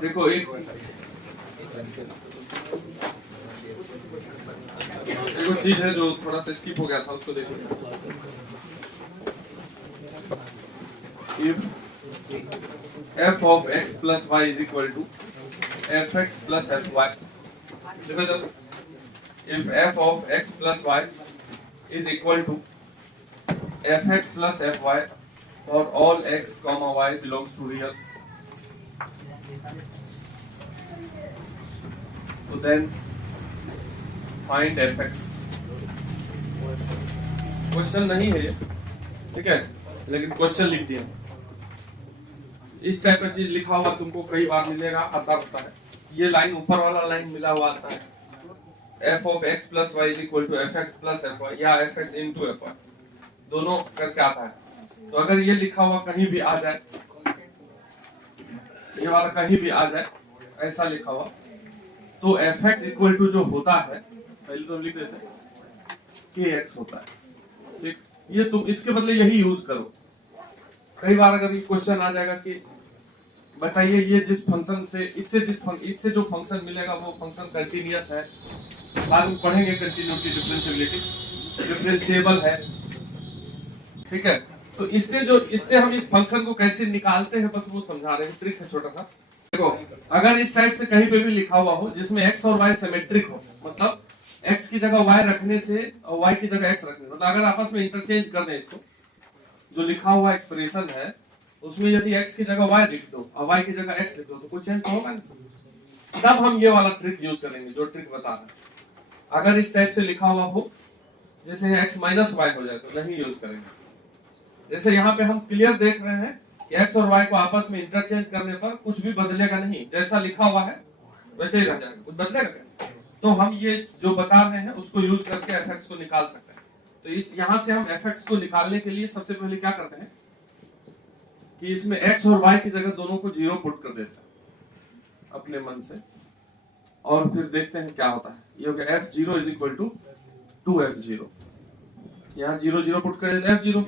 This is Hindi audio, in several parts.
देखो एक चीज है जो थोड़ा सा स्किप हो गया था, उसको देखो। If f of x plus y is equal to fx plus fy, देखो जब if f of x plus y is equal to fx plus fy for all x comma y belongs to real, so then find fx। Question नहीं है ये, ठीक है, लेकिन क्वेश्चन लिख दिया। इस टाइप का चीज लिखा हुआ तुमको कई बार मिलेगा, आता रहता है। ये लाइन ऊपर वाला लाइन मिला हुआ आता है f of x plus y is equal to fx plus fy या fx into fy, दोनों करके आता है। तो अगर ये लिखा हुआ कहीं भी आ जाए, ये वाला कहीं भी आ जाए ऐसा लिखा हुआ, तो fx इक्वल टू जो होता है, पहले तो लिख देते हैं kx होता है, ठीक। ये तुम इसके बदले यही यूज करो। कई बार अगर ये क्वेश्चन आ जाएगा कि बताइए ये जिस फंक्शन से इससे जो फंक्शन मिलेगा वो फंक्शन कंटीन्यूअस है, बाद में पढ़ेंगे कंटीन्यूटी डिफरेंशिएबिलिटी, डिफरेंशिएबल है, ठीक है। तो इससे हम इस फंक्शन को कैसे निकालते हैं, बस वो समझा रहे हैं, ट्रिक है छोटा सा। देखो अगर इस टाइप से कहीं पे भी लिखा हुआ हो जिसमें x और y सिमेट्रिक हो, मतलब x की जगह y रखने से और y की जगह x रखने, मतलब अगर आपस में इंटरचेंज कर दें इसको, जो लिखा हुआ एक्सप्रेशन है उसमें यदि x की जगह y लिख दो और y की जगह x लिख दो तो कुछ चेंज होगा नहीं। तब हम ये वाला ट्रिक यूज करेंगे जो ट्रिक बता रहे हैं। अगर इस टाइप से लिखा हुआ हो जैसे x माइनस y हो जाए तो नहीं यूज करेंगे। जैसे यहाँ पे हम क्लियर देख रहे हैं कि x और y को आपस में इंटरचेंज करने पर कुछ भी बदलेगा नहीं, जैसा लिखा हुआ है वैसे ही रह जाएगा, कुछ बदलेगा क्या? तो हम ये जो बता रहे हैं उसको यूज करके fx को निकाल सकते हैं। तो इस यहाँ से हम fx को निकालने के लिए सबसे पहले क्या करते हैं कि इसमें x और y की जगह दोनों को 0 पुट कर देते हैं अपने मन से, और फिर देखते हैं क्या होता है। ये हो गया f0 is equal to 2f0, यहाँ 0 0 पुट कर देते f0,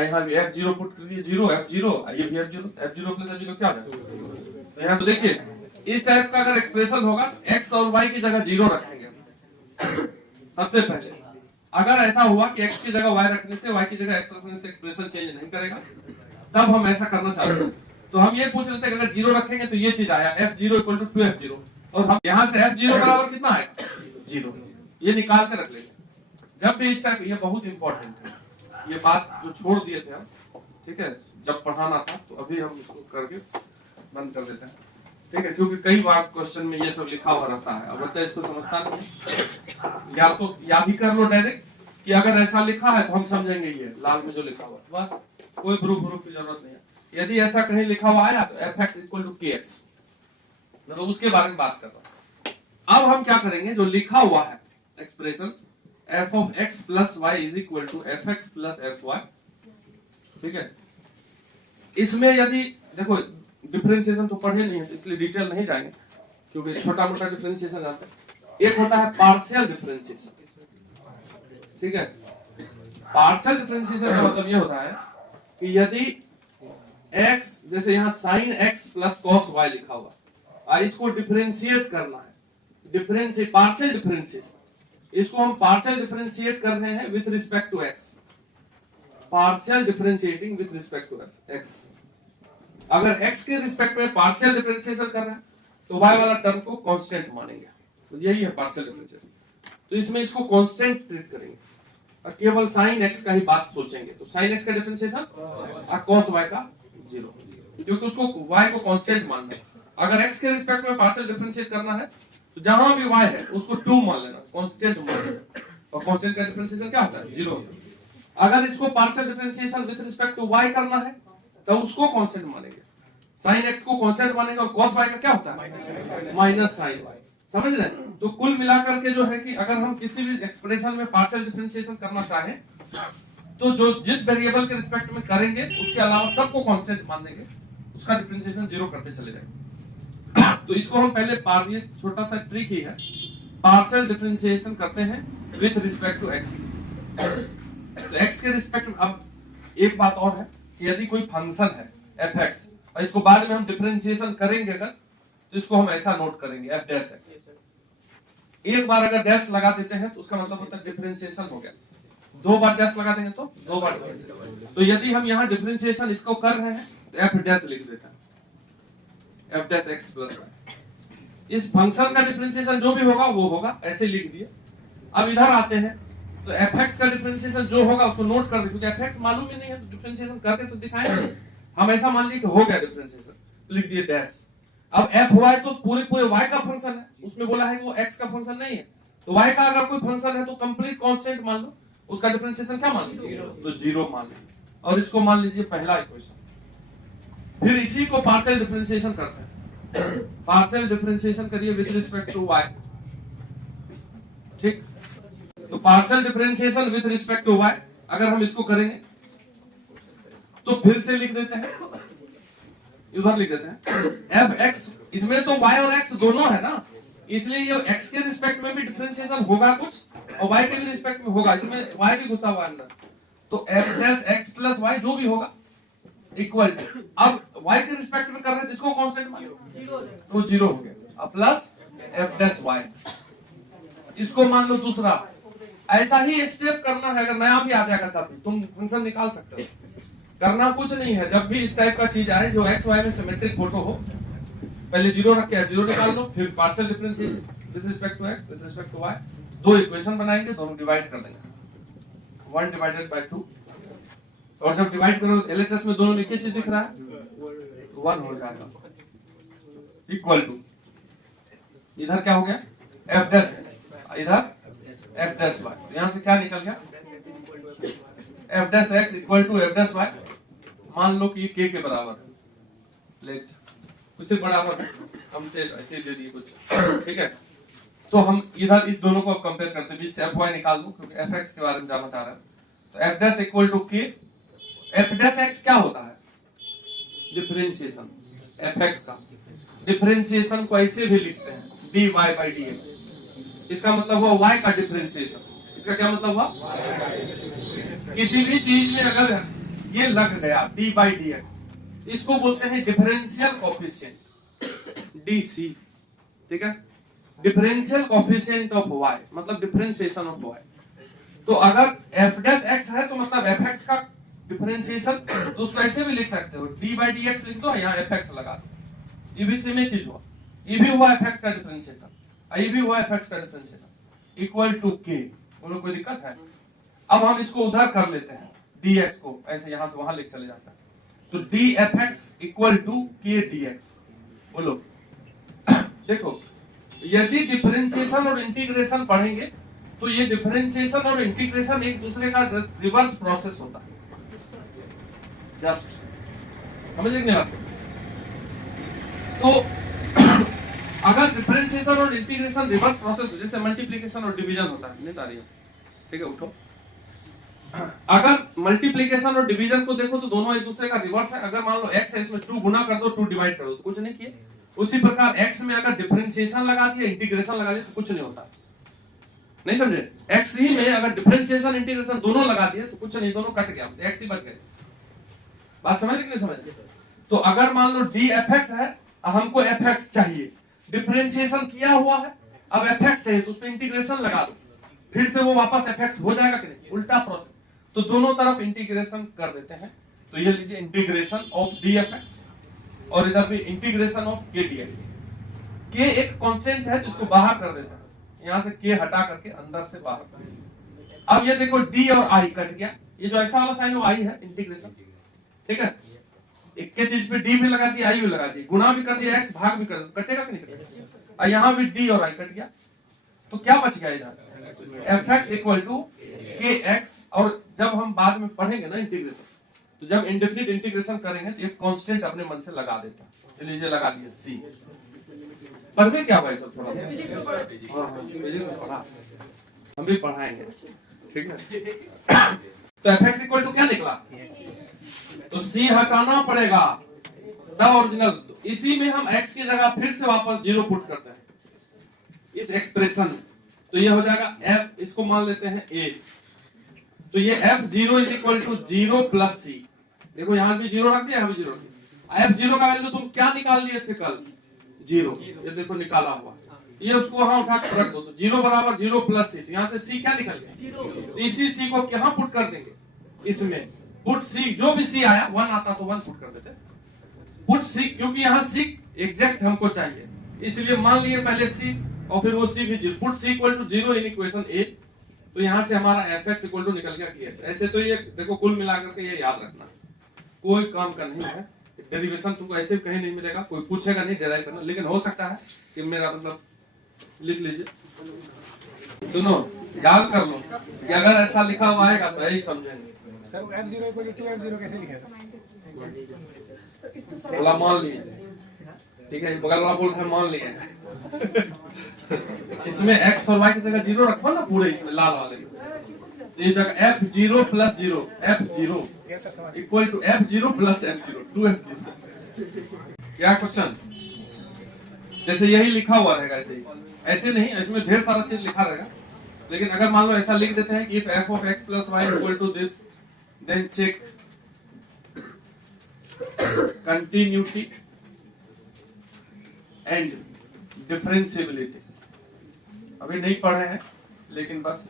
यहाँ भी f0 पुट कर दिए 0 f0, ये भी f0 प्लस f0 क्या हो जाएगा। तो यहाँ से देखिए इस टाइप का अगर एक्सप्रेशन होगा x और y की जगह 0 रखेंगे सबसे पहले। अगर ऐसा हुआ कि x की जगह y रखने से y की जगह x रखने से एक्सप्रेशन चेंज नहीं करेगा, तब हम ऐसा करना चाहते हैं। तो हम ये पूछ लेते हैं कि अगर 0 रखेंगे तो ये चीज आया f0 इक्वल टू 2f0, और हम यहाँ से f0 बराबर कितना आएगा 0, ये निकाल के रख लेंगे। जब भी इस टाइप, ये बहुत इंपॉर्टेंट है, ये बात जो छोड़ दिए थे हम, ठीक है, जब पढ़ाना था, तो अभी हम इसको करके बंद कर देते हैं, ठीक है, क्योंकि कई बार क्वेश्चन में ये सब लिखा हुआ रहता है, अब बच्चा इसको समझता नहीं। या तो याद ही कर लो डायरेक्ट कि अगर ऐसा लिखा है तो हम समझेंगे ये लाल में जो लिखा हुआ, बस कोई प्रूफ की जरूरत नहीं है। यदि ऐसा कहीं लिखा हुआ आया तो fx इक्वल टू kx, मतलब उसके बारे में बात कर रहा हूं। अब हम क्या करेंगे, जो लिखा हुआ है expression f of x plus y is equal to fx plus fy, ठीक है, इसमें यदि देखो डिफरेंशिएशन तो पढ़े नहीं है तो इसलिए डिटेल नहीं जाएंगे, क्योंकि छोटा मोटा डिफरेंशिएशन जानते हैं। एक होता है पार्शियल डिफरेंशिएशन, ठीक है। पार्शियल डिफरेंशिएशन का मतलब ये होता है कि यदि x, जैसे यहाँ sin x plus cos y लिखा हुआ, और इसको डिफरेंशिएट करना है, पार्शियल डिफरेंशिएशन, इसको हम पार्शियल डिफरेंशिएट कर रहे हैं with respect to x, partial differentiating with respect to x। अगर x के रिस्पेक्ट में पार्शियल डिफरेंशिएशन कर रहे हैं तो y वाला टर्म को कांस्टेंट मानेंगे, तो यही है पार्शियल डिफरेंशिएशन। तो इसमें इसको कांस्टेंट ट्रीट करेंगे और केवल sin x का ही बात सोचेंगे, तो sin x का डिफरेंशिएशन और cos y का 0, क्योंकि उसको y को कांस्टेंट मानना है। अगर x के रिस्पेक्ट में पार्शियल डिफरेंशिएट करना है तो जहां भी y है उसको 2 मान लेना, कांस्टेंट मान लेना, और कांस्टेंट का डिफरेंशिएशन क्या होता है 0। अगर इसको partial differentiation with respect to y करना है तो उसको कांस्टेंट मानेंगे, sin x को कांस्टेंट मानेंगे, और cos y का क्या होता है माइनस sin y, समझ रहे हैं। तो कुल मिलाकर के जो है कि अगर हम किसी भी एक्सप्रेशन में पार्शियल डिफरेंशिएशन करना चाहें तो जो जिस वेरिएबल के रिस्पेक्ट में करेंगे उसके अलावा सबको कांस्टेंट मान देंगे, उसका डिफरेंशिएशन 0 करते चले जाएंगे। तो इसको हम पहले ये छोटा सा ट्रिक ही है, पार्शियल डिफरेंशिएशन करते हैं विथ रिस्पेक्ट टू x। तो x के रिस्पेक्ट में, अब एक बात और है कि यदि कोई फंक्शन है fx और इसको बाद में हम डिफरेंशिएशन करेंगे अगर, तो इसको हम ऐसा नोट करेंगे एफ डैश एक्स। एक बार अगर डैश लगा देते हैं तो उसका मतलब होता है डिफरेंशिएशन हो गया। दो बार डैश लगा देंगे तो दो बार डिफरेंशिएशन। तो यदि हम यहाँ डिफरेंशिएशन इसको कर रहे हैं तो एफ डैश लिख देता है, F dash X plus Y. इस फंक्शन का डिफरेंशिएशन जो भी होगा वो होगा, ऐसे लिख दिए। अब इधर आते हैं तो एफ एक्स का डिफरेंशिएशन जो होगा उसको नोट कर दे, क्योंकि एफ एक्स मालूम ही नहीं है तो डिफरेंशिएशन करके तो दिखाएंगे। हम ऐसा मान लीजिए कि हो गया डिफरेंशिएशन, तो लिख दिए डैश। अब एफ वाई तो पूरे वाई का फंक्शन है, उसमें बोला है कि वो एक्स का फंक्शन नहीं है। तो वाई का अगर कोई फंक्शन है तो कंप्लीट कांस्टेंट मान लो, उसका डिफरेंशिएशन क्या मान लीजिए, तो जीरो मान लीजिए। और इसको मान लीजिए पहला इक्वेशन। फिर इसी को पार्शियल डिफरेंशिएशन करते हैं। पार्शियल डिफरेंशिएशन करिए विद रिस्पेक्ट टू वाई, ठीक। तो partial differentiation with respect to Y अगर हम इसको करेंगे तो फिर से लिख देते हैं, उधर लिख देते हैं एफ एक्स। इसमें तो y और x दोनों है ना, इसलिए ये x के रिस्पेक्ट में भी डिफरेंशिएशन होगा कुछ और y के भी रिस्पेक्ट में होगा, इसमें y भी घुसा हुआ है अंदर। तो f dash x plus y जो भी होगा इक्वल टू, अब y के रिस्पेक्ट में कर रहे हैं तो इसको कांस्टेंट मान लो तो जीरो हो गया। अब प्लस f डैश y, इसको मान लो दूसरा। ऐसा ही स्टेप करना है, अगर नया भी आ जाएगा तब तुम फंक्शन निकाल सकते हो। करना कुछ नहीं है, जब भी इस टाइप का चीज आए जो एक्स वाई में सिमेट्रिक फोटो हो, पहले जीरो रख के जीरो निकाल लो, फिर partial differentiation with respect to X with respect to Y, दो इक्वेशन बनाएंगे, दोनों डिवाइड कर देंगे 1 डिवाइडेड बाय 2। और जब डिवाइड करो एलएचएस में दोनों में एक ही चीज दिख रहा है, 1 हो जाएगा इक्वल टू, इधर क्या हो गया एफ डैश, इधर एफ डैश वाई। यहां से क्या निकल गया F dash X equal to F dash Y. मान लो कि ये के बराबर है, लेट कुछ बराबर है, हमसे ऐसे दे दिए कुछ, ठीक है। तो हम इधर इस दोनों को कंपेयर करते हैं, बीच से एफ वाई निकाल दो क्योंकि एफ एक्स के बारे में जानना चाह रहा है। तो F dash equal to K, F dash X क्या होता है डिफरेंशिएशन, एफ एक्स का डिफरेंशिएशन को ऐसे भी लिखते हैं D Y by D X. इसका मतलब हुआ y का डिफरेंशिएशन। इसका क्या मतलब हुआ, किसी भी चीज में अगर ये लग गया डी बाई डी एक्स, इसको बोलते हैं डिफरेंशियल कोफिशिएंट डीसी, ठीक है। डिफरेंशियल कोफिशिएंट ऑफ y मतलब डिफरेंशिएशन ऑफ y। तो अगर f डैश x है तो मतलब fx का डिफरेंशिएशन, तो उसको ऐसे भी लिख सकते हो d बाई डी एक्स लिख दो, यहाँ fx लगा दो, ये भी सेम ही चीज हुआ, ये भी हुआ fx का डिफरेंशिएशन, ये भी हुआ fx का डिफरेंशिएशन इक्वल टू k। बोलो कोई दिक्कत है। अब हम इसको उधर कर लेते हैं dx को, ऐसे यहां से वहां लेके चले जाता है, तो dfx equal to k dx। बोलो देखो, यदि डिफरेंशिएशन और इंटीग्रेशन पढ़ेंगे तो ये डिफरेंशिएशन और इंटीग्रेशन एक दूसरे का रिवर्स प्रोसेस होता है, जस्ट समझ नहीं बात। तो अगर डिफरेंशिएशन और इंटीग्रेशन रिवर्स प्रोसेस हो, जैसे मल्टीप्लिकेशन और डिवीजन होता है, नहीं आ रही है, ठीक है उठो। अगर मल्टीप्लिकेशन और डिवीजन को देखो तो दोनों एक दूसरे का रिवर्स है। अगर मान लो x है, इसमें 2 गुना कर दो, 2 डिवाइड कर दो, तो कुछ नहीं किए। उसी प्रकार x में अगर डिफरेंशिएशन लगा दिया, इंटीग्रेशन लगा दिया तो कुछ नहीं होता, नहीं समझे। x ही में अगर डिफरेंशिएशन इंटीग्रेशन दोनों लगा दिए तो कुछ नहीं, दोनों कट गया, x ही बच गए। बात समझ रहे कि नहीं समझ? तो अगर मान लो dfx है, हमको fx चाहिए, डिफरेंशिएशन किया हुआ है, अब fx चाहिए तो उस पे इंटीग्रेशन लगा दो, फिर से वो वापस fx हो जाएगा कि नहीं, उल्टा प्रोसेस। तो दोनों तरफ इंटीग्रेशन कर देते हैं, तो ये लीजिए इंटीग्रेशन ऑफ dfx और इधर भी integration of k dx। k एक कांस्टेंट है तो इसको बाहर कर देते हैं, यहां से k हटा करके अंदर से बाहर कर देते हैं। अब ये देखो d और i कट गया, ये जो ऐसा वाला साइन वो i है, इंटीग्रेशन, ठीक है। एक के चीज पे d भी लगा दिया, i भी लगा दिया, गुणा भी कर दिया, x भाग भी कर दिया, कटेगा कि नहीं कटेगा। और यहां भी d और i कट गया, तो क्या बच गया इधर fx इक्वल टू kx। और जब हम बाद में पढ़ेंगे ना इंटीग्रेशन, तो जब इंडेफिनिट इंटीग्रेशन करेंगे तो एक कांस्टेंट अपने मन से लगा देता है, तो लीजिए लगा दिए c। पर भी क्या भाई सब थोड़ा पढ़ा, हम भी पढ़ाएंगे, ठीक है। तो fx इक्वल टू क्या निकला, तो c हटाना पड़ेगा द ओरिजिनल। इसी में हम x की जगह फिर से वापस 0 पुट करते हैं इस एक्सप्रेशन में, तो ये हो जाएगा f, इसको मान लेते हैं a। तो ये f0 is equal to 0 plus c। देखो यहां भी 0 रख दिया, यहां भी 0 रख दिया। f0 का वैल्यू तुम क्या निकाल लिए थे कल, 0, ये देखो निकाला हुआ, ये उसको वहां उठा कर रख दो, तो 0 बराबर 0 प्लस सी, यहाँ से सी क्या निकल गया 0, इसी सी को यहाँ पुट कर देंगे, इसमें पुट सी, जो भी सी आया 1 आता तो 1 पुट कर देते, पुट सी, क्योंकि यहाँ सी एग्जैक्ट हमको चाहिए, इसलिए मान लिए पहले सी और फिर वो सी भी 0, put C equal to 0 in equation A, तो यहाँ से हमारा fx इक्वल टू निकल गया kx। ऐसे तो ये देखो कुल मिलाकर के ये याद रखना, कोई काम का नहीं है, डेरिवेशन तुमको ऐसे कहीं नहीं मिलेगा, कोई पूछेगा नहीं डेराइव करना, लेकिन हो सकता है कि मेरा मतलब लिख लीजिए, सुनो याद कर लो कि अगर ऐसा लिखा हुआ आएगा तो यही समझेंगे। Sir f0 equal to f0 कैसे लिखा था? बोला मान लीजिए, ठीक है, बगल वाला बोल रहा है मान लिए इसमें x और y की जगह 0 रखो ना, पूरे इसमें लाल वाले ये जगह f0 plus 0, f0 equal to f0 plus f0, 2f0। क्या क्वेश्चन? जैसे यही लिखा हुआ रहेगा, ऐसे ही, ऐसे नहीं, इसमें ढेर सारा चीज लिखा रहेगा, लेकिन अगर मान लो ऐसा लिख देते हैं if f of x plus y equal to this, then check continuity and differentiability। अभी नहीं पढ़े हैं लेकिन बस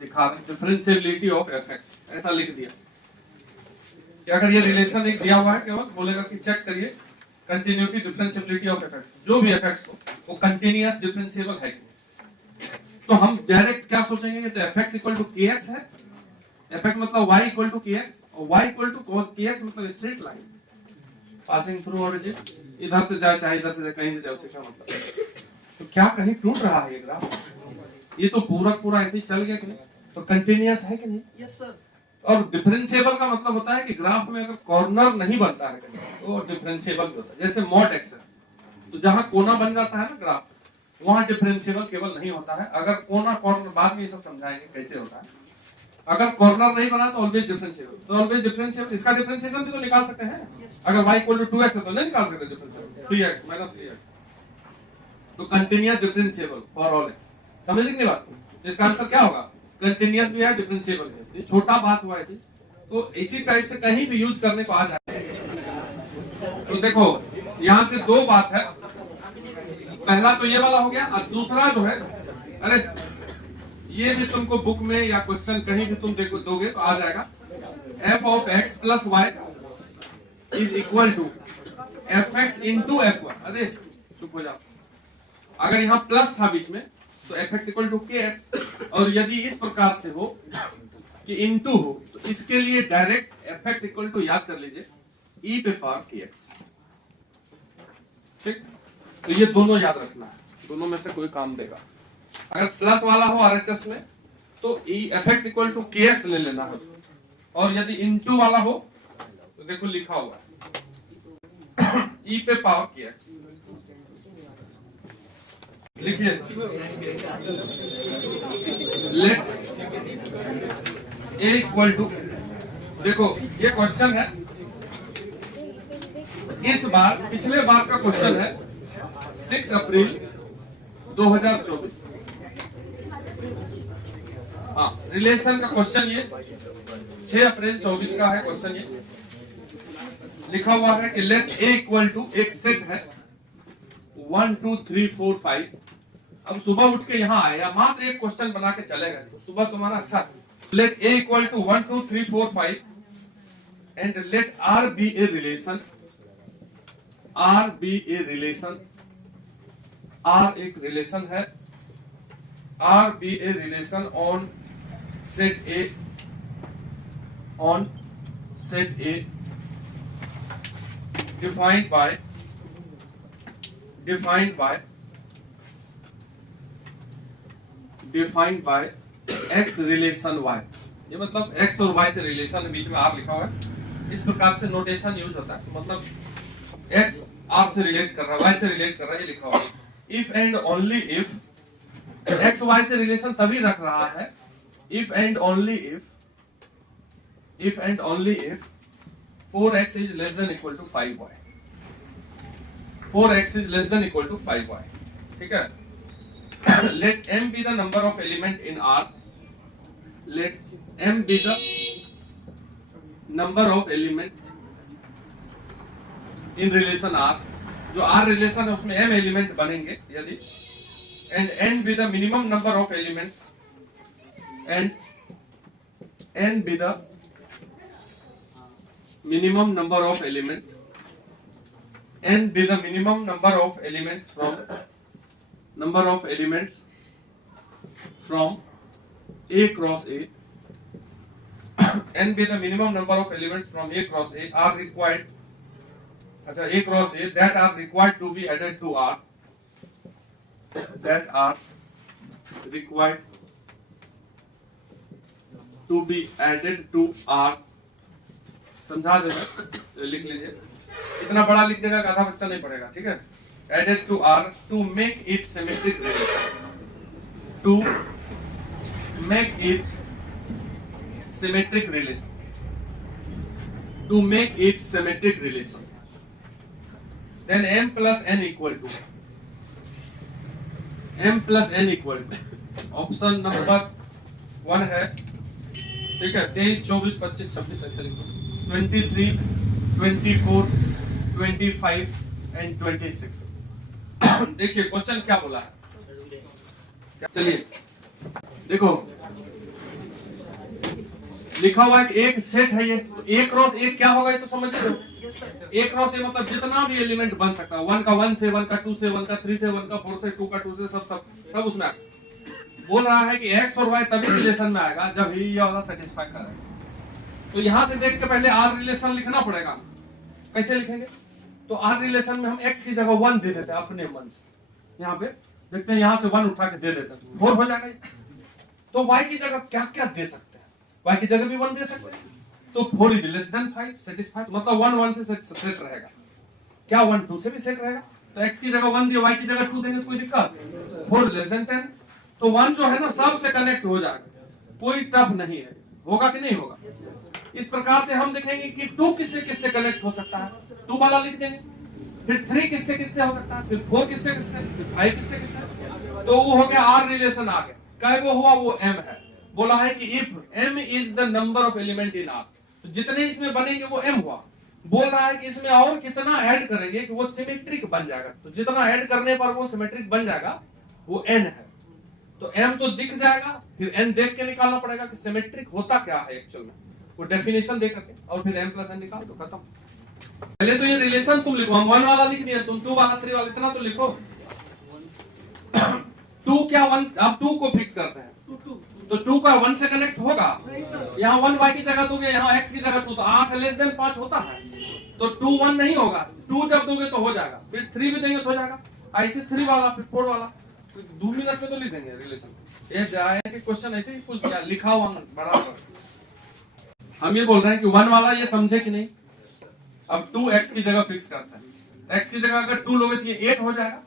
दिखा रहे, डिफरेंशिएबिलिटी ऑफ fx, ऐसा लिख दिया कि अगर ये रिलेशन एक दिया हुआ है, केवल बोलेगा कि चेक करिए कंटिन्यूटी डिफरेंशिएबिलिटी ऑफ fx, जो भी fx हो वो कंटीन्यूअस डिफरेंशिएबल है कि, तो हम डायरेक्ट क्या सोचेंगे कि तो fx इक्वल टू kx है, fx मतलब y इक्वल टू kx और y equal to cos kx मतलब straight line passing through origin, इधर से जाए चाहे इधर से जाए, कहीं से जाए, उससे क्या मतलब। तो क्या कहीं टूट रहा है ये ग्राफ? ये तो पूरा ऐसे ही चल गया कि नहीं, तो कंटीन्यूअस है कि नहीं? Yes sir. और डिफरेंशिएबल का मतलब होता है कि ग्राफ में अगर कॉर्नर नहीं बनता है तो डिफरेंशिएबल होता है, जैसे मॉड एक्स है, तो जहां कोना बन जाता है ना ग्राफ, वहां डिफरेंशिएबल केवल नहीं होता है, अगर कोना कॉर्नर, बाद में ये सब समझाएंगे कैसे होता है, अगर कॉर्नर नहीं बना तो ऑलवेज डिफरेंशिएबल, तो ऑलवेज डिफरेंशिएबल, इसका डिफरेंशिएशन भी तो निकाल सकते हैं, अगर y इक्वल टू 2x है तो नहीं निकाल सकते डिफरेंशिएशन, 3x माइनस 3x, तो continuous differentiable for all x, समझ लीजिए बात। इसका आंसर क्या होगा? कंटीन्यूअस भी है, डिफरेंशिएबल भी है, ये छोटा बात हुआ ऐसे, तो इसी टाइप से कहीं भी यूज करने को आ जाए। तो देखो यहाँ से दो बात है, पहला तो ये वाला हो गया, और दूसरा जो है, अरे ये भी तुमको बुक में या क्वेश्चन कहीं भी तुम देखो दोगे तो आ जाएगा, f of x plus y is equal to fx into f1। अरे चुप हो जाओ, अगर यहाँ प्लस था बीच में तो fx इक्वल टू kx, और यदि इस प्रकार से हो कि इनटू हो तो इसके लिए डायरेक्ट fx इक्वल टू याद कर लीजिए e पे पावर kx, ठीक। तो ये दोनों याद रखना है, दोनों में से कोई काम देगा। अगर प्लस वाला हो RHS में तो fx इक्वल टू kx ले लेना है, और यदि इनटू वाला हो तो देखो लिखा हुआ है e पे पावर kx, लिखिए लेट a इक्वल टू, देखो ये क्वेश्चन है, इस बार पिछले बार का क्वेश्चन है 6 अप्रैल 2024, हाँ रिलेशन का क्वेश्चन ये 6 अप्रैल 24 का है क्वेश्चन, ये लिखा हुआ है कि लेट a इक्वल टू, एक सेट है 1 2 3 4 5, अब सुबह उठ के यहाँ आया, मात्र एक क्वेश्चन बना के चलेगा तो सुबह तुम्हारा अच्छा। Let a equal to 1 2 3 4 5 and let r be a relation, r be a relation, r एक रिलेशन है, r be a relation on set a, on set a defined by x relation y, ये मतलब x और y से रिलेशन बीच में r लिखा हुआ है, इस प्रकार से नोटेशन यूज होता है, मतलब x r से रिलेट कर रहा है, y से रिलेट कर रहा है, ये लिखा हुआ है। If and only if, x y से रिलेशन तभी रख रहा है if and only if 4x is less than equal to 5y, 4x is less than equal to 5y, ठीक है। Let m be the number of element in R, let m be the number of element in relation R जो आर रिलेशन है उसमें m एलिमेंट बनेंगे यदि and n be the minimum number of elements and n be the minimum number of element n be the minimum number of elements from a cross a n be the minimum number of elements from a cross a are required a cross a that are required to be added to R that are required to be added to R समझा देना, लिख लीजिए, इतना बड़ा लिख देगा कि आधा बच्चा नहीं पढ़ेगा, ठीक है। Added to R to make it symmetric relation, to make it symmetric relation, to make it symmetric relation, then m plus n equal to option number 1 है, ठीक है। 23, 24, 25, 26 ऐसे लिखो, 23, 24, 25 एंड 26। देखिए क्वेश्चन क्या बोला है, चलिए देखो लिखा हुआ है कि एक सेट है ये, तो एक क्रॉस एक क्या होगा ये तो समझ लो। एक क्रॉस ए मतलब जितना भी एलिमेंट बन सकता है, 1 का 1 से, 1 का 2 से, 1 का 3 से, 1 का 4 से, 2 का 2 से, सब उसमें बोल रहा है कि x और y तभी रिलेशन में आएगा जब ही ये वाला सेटिस्फाई करेगा। तो यहां से देख के पहले आर रिलेशन लिखना पड़ेगा। कैसे लिखेंगे, तो आर रिलेशन में हम x की जगह 1 दे देते हैं अपने मन से। यहाँ पे देखते हैं, यहाँ से 1 उठा के दे देते हैं, 4 हो जाएगा। तो y की जगह क्या क्या दे सकते हैं, y की जगह भी 1 दे सकते हैं, तो 4 इज लेस देन 5 सेटिस्फाइड, मतलब 1 1 से सेट रहेगा। क्या 1 2 से भी सेट रहेगा, तो x की जगह 1 दिए, y की जगह 2 देंगे तो कोई दिक्कत, 4 लेस देन 10, तो 1 जो है ना सबसे कनेक्ट हो जाएगा, कोई टफ नहीं है। होगा कि नहीं होगा? इस प्रकार से हम देखेंगे कि 2 किससे किससे कनेक्ट हो सकता है, 2 वाला लिख देंगे, फिर 3 किससे किससे हो सकता है, फिर 4 किससे किससे, फिर 5 किससे किससे, तो वो हो गया आर रिलेशन आ गया। क्या वो हुआ, वो m है। बोला है कि if m is the number of element in are, तो जितने इसमें बनेंगे वो m हुआ। बोल रहा है कि इसमें और कितना ऐड करेंगे कि वो सिमेट्रिक बन जाएगा, तो जितना ऐड करने पर वो सिमेट्रिक बन जाएगा वो n है। तो m तो दिख जाएगा, फिर n देख के निकालना पड़ेगा कि सिमेट्रिक होता क्या है एक्चुअल में, वो डेफिनेशन दे करके, और फिर m प्लस n निकाल दो, खत्म। पहले तो ये रिलेशन तुम लिखो, हम 1 वाला लिख दिया, तुम 2 वाला 3 वाला इतना तो लिखो। 2 क्या 1, आप 2 को फिक्स करते हैं, तो 2 का 1 से कनेक्ट होगा, यहाँ 1 y की जगह दोगे, यहाँ x की जगह 2, तो 8 लेस देन 5 होता है, तो 2 1 नहीं होगा, 2 जब दोगे तो हो जाएगा, फिर 3 भी देंगे तो हो जाएगा, ऐसे 3 वाला फिर 4 वाला, 2 मिनट में तो लिख देंगे रिलेशन। ये जाए कि क्वेश्चन ऐसे ही कुछ लिखा हुआ बराबर। हम ये बोल रहे हैं कि 1 वाला ये समझे कि नहीं। अब 2 x की जगह फिक्स करते हैं, x की जगह अगर 2 लोगे तो ये 8 हो जाएगा,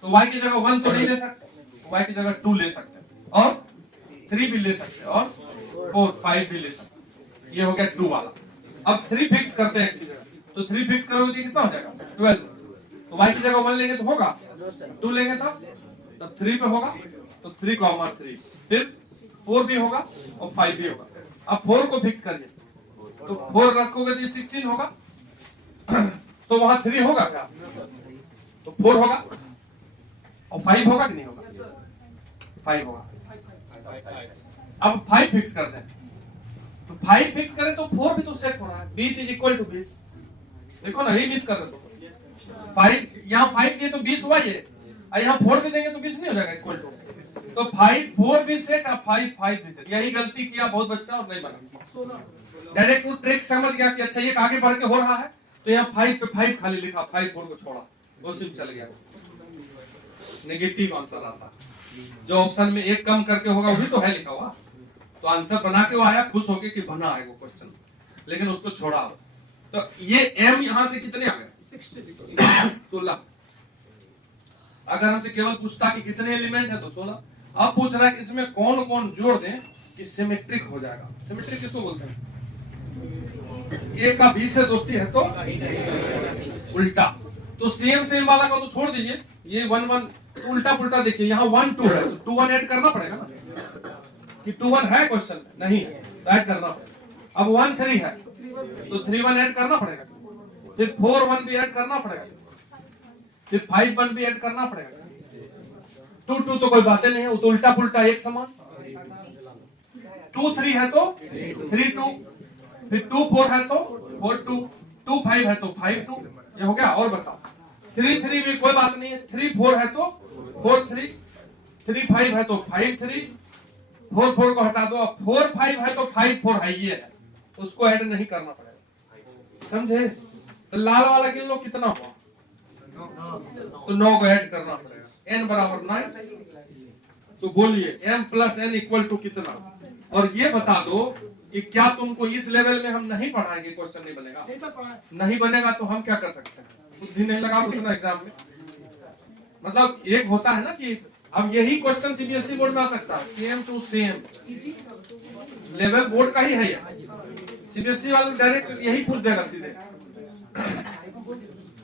तो y की जगह 1 तो नहीं ले सकते, y की जगह 2 ले सकते हैं, और 3 भी ले सकते हैं, और 4 5 भी ले सकते हैं। ये हो गया 2 वाला। अब 3 फिक्स करते हैं x की जगह, तो 3 फिक्स करोगे तो कितना हो जाएगा 12, तो y की जगह 1 लेंगे तो होगा, 2 लेंगे तब 3 पे होगा, तो 3, 3 फिर 4 भी होगा और 5 भी होगा। अब 4 को फिक्स करिए, तो 4 रखोगे तो 16 होगा, तो वहां 3 होगा क्या, तो 4 होगा, और 5 होगा कि नहीं होगा, 5 होगा। अब 5 फिक्स करते हैं, तो 5 फिक्स करें तो 4 भी तो सेट हो रहा है, 20 इज इक्वल टू 20। देखो ना, ये मिस कर रहे हो, 5 यहाँ 5 दिए तो 20 हुआ ये, यहाँ 4 भी देंगे तो 20 नहीं हो जाएगा इक्वल टू, तो 5 4 भी सेट, 5 5 भी सेट। यही गलती किया बहुत बच्चा और नहीं बना, डायरेक्ट वो ट्रिक समझ गया कि अच्छा ये आगे बढ़ के हो रहा है, तो यहाँ 5 पे 5 खाली लिखा, 5 4 को छोड़ा, वो सिर्फ चल गया, नेगेटिव आंसर आता। जो ऑप्शन में एक कम करके होगा वही तो है लिखा हुआ, तो आंसर बना के वो आया, खुश होके कि बना है वो क्वेश्चन, लेकिन उसको छोड़ा। तो ये m यहां से कितने आ गए 16। अगर हमसे केवल पूछता कि कितने एलिमेंट है तो 16। अब पूछ रहा है कि इसमें कौन कौन जोड़ दें कि सिमेट्रिक हो जाएगा। सिमेट्रिक किसको बोलते हैं, a का b से दोस्ती है तो उल्टा, तो सेम वाला को तो छोड़ दीजिए, ये 1 1 तो उल्टा पुल्टा देखिए, यहाँ 1 2 है तो 2 1 ऐड करना पड़ेगा ना, कि 2 1 है क्वेश्चन में, नहीं है तो ऐड करना पड़ेगा। अब 1 3 है तो 3 1 ऐड करना पड़ेगा, फिर 4 1 भी ऐड करना पड़ेगा, फिर 5 1 भी ऐड करना पड़ेगा। 2 2 तो कोई बातें नहीं है, वो तो उल्टा पुल्टा एक समान। 2 3 है तो 3 2, फिर 2 4 है तो 4 2, 2 5 है तो 5 2, ये हो गया। और बताओ 3 3 भी कोई बात नहीं है, 3 4 है तो 4 3, 3 5 है तो 5 3, 4 4 को हटा दो, 4 5 है तो 5 4 है, ये है, उसको ऐड नहीं करना पड़ेगा, समझे? तो लाल वाला गिन लो कितना हुआ, तो 9 को ऐड करना पड़ेगा। n बराबर 9, तो बोलिए m plus n equal to कितना? और ये बता दो कि क्या तुमको इस लेवल में हम नहीं पढ़ाएंगे, क्वेश्चन नहीं बनेगा, नहीं बनेगा तो हम क्या कर सकते हैं, बुद्धि नहीं लगा उतना एग्जाम में। मतलब एक होता है ना कि अब यही क्वेश्चन सीबीएसई बोर्ड में आ सकता है, same to same level board का ही है, सीबीएसई वाले डायरेक्ट यही पूछ देगा सीधे।